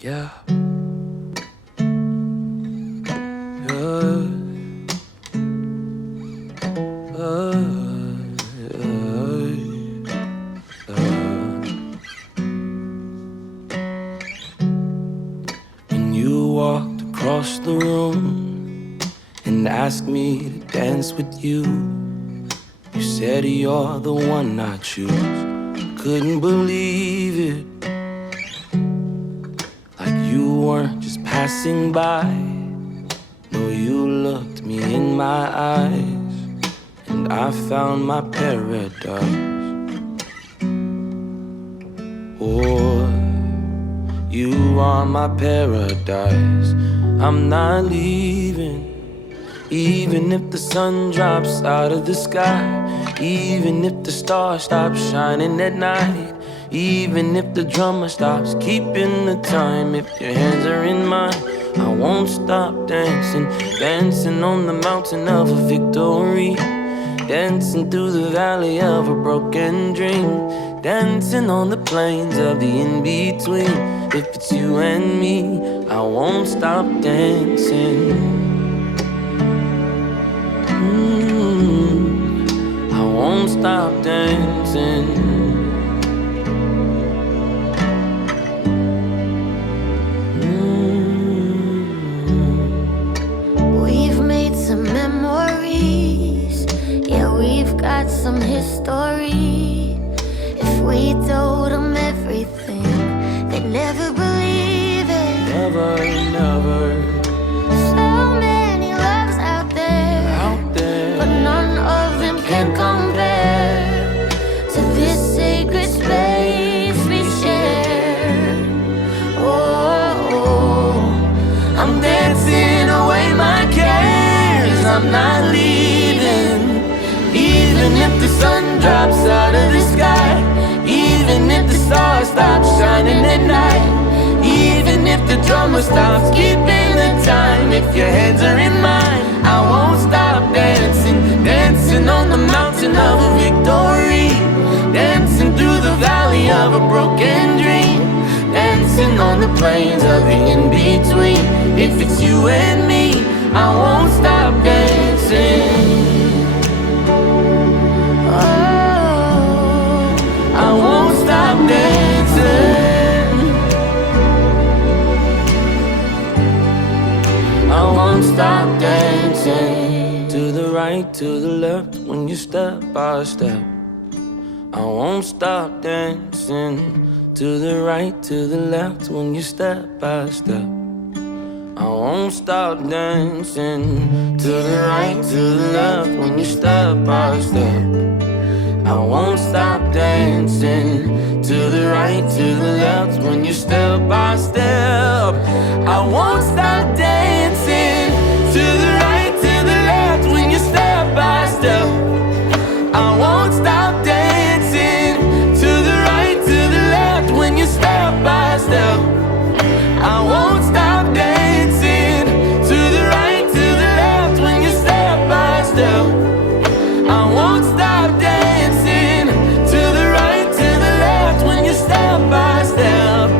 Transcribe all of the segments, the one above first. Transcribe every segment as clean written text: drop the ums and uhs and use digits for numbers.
Yeah. When you walked across the room and asked me to dance with you, you said you're the one I choose. Couldn't believe it. Like you weren't just passing by. No, you looked me in my eyes, and I found my paradise. Oh, you are my paradise. I'm not leaving, even if the sun drops out of the sky, even if the stars stop shining at night, even if the drummer stops keeping the time. If your hands are in mine, I won't stop dancing, dancing on the mountain of a victory, dancing through the valley of a broken dream, dancing on the plains of the in-between. If it's you and me, I won't stop dancing. I won't stop dancing. We've made some memories, yeah, we've got some history. If we told them everything, they'd never believe it. Never, never. So many loves out there, but none of them can compare to this sacred space we share. Oh, I'm dancing away my cares. I'm not leaving, even if the sun drops out of the sky, even if the stars stop shining at night, even if the drummer stops keeping the time. If your hands are in mine, I won't stop dancing, dancing on the mountain of a victory, dancing through the valley of a broken dream, dancing on the plains of the in-between. If it's you and me, I won't stop dancing. Oh, I won't stop dancing. I won't stop dancing. To the right, to the left, when you step by step, I won't stop dancing. To the right, to the left, when you step by step, I won't stop dancing. To the right, to the left, when you step by step, I won't stop dancing. To the right, to the left, when you step by step, I won't stop dancing. To the right, to the left, when you step by step, I won't stop dancing. To the right, to the left, when you step by step, I won't stop dancing. To the right, to the left, when you step by step, I won't stop dancing. To the right, to the left, when you step by step,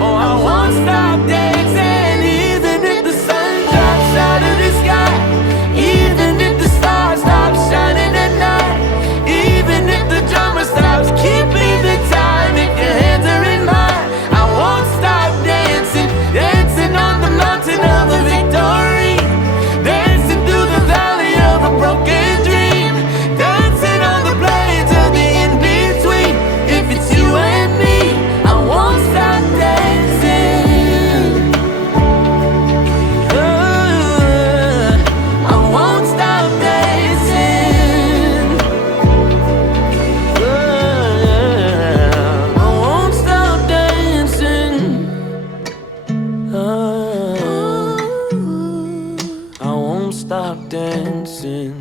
oh, I won't stop dancing. Even if the sun drops out of the sky, even if the stars stop shining at night, even if the drummer stops keeping the time. If your hands are in mine, I won't stop dancing, dancing on the mountain of a victory, dancing through the valley of a broken dream, dancing on the plains of the in-between. If it's you and me, I won't stop dancing. I won't stop dancing. I won't stop dancing. I won't stop dancing.